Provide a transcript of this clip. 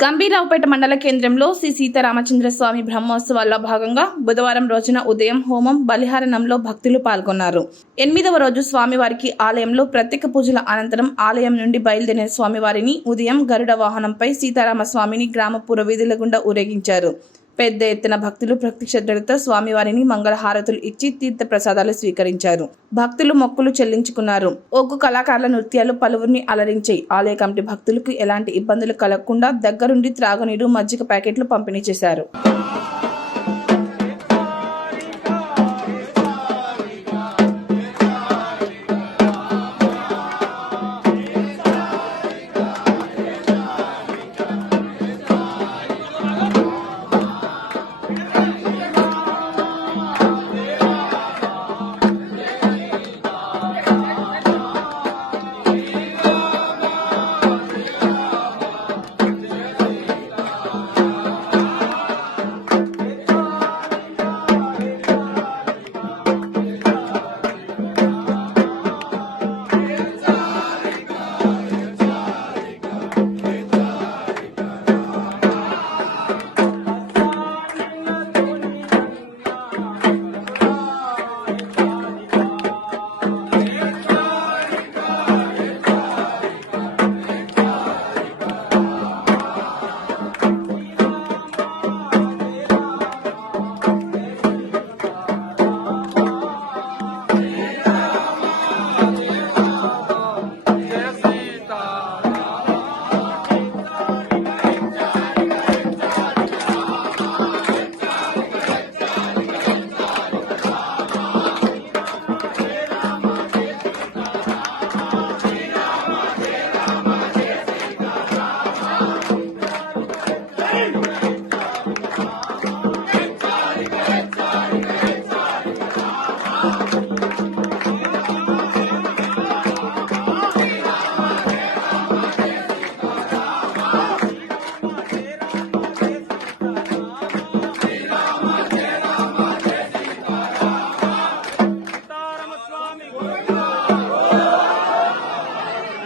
గంభీరావుపేట మండల కేంద్రంలో శ్రీ సీతారామచంద్ర స్వామి బ్రహ్మోత్సవాల్లో భాగంగా బుధవారం రోజున ఉదయం హోమం బలిహారణంలో భక్తులు పాల్గొన్నారు. 8వ రోజు స్వామివారికి ఆలయంలో ప్రత్యేక పూజల అనంతరం ఆలయం నుండి బయలుదేరిన స్వామివారిని ఉదయం గరుడ వాహనంపై సీతారామ స్వామిని గ్రామ పురవీధుల గుండా ఊరేగించారు. పెద్ద ఎత్తున భక్తులు భక్తి శ్రద్ధలతో స్వామివారిని మంగళహారతులు ఇచ్చి తీర్థ ప్రసాదాలు స్వీకరించారు. భక్తులు మొక్కులు చెల్లించుకున్నారు. ఒగ్గు కళాకారుల నృత్యాలు పలువురిని అలరించాయి. ఆలయ కమిటీ భక్తులకు ఎలాంటి ఇబ్బందులు కలగకుండా దగ్గరుండి త్రాగునీరు, మజ్జిగ ప్యాకెట్లు పంపిణీ చేశారు.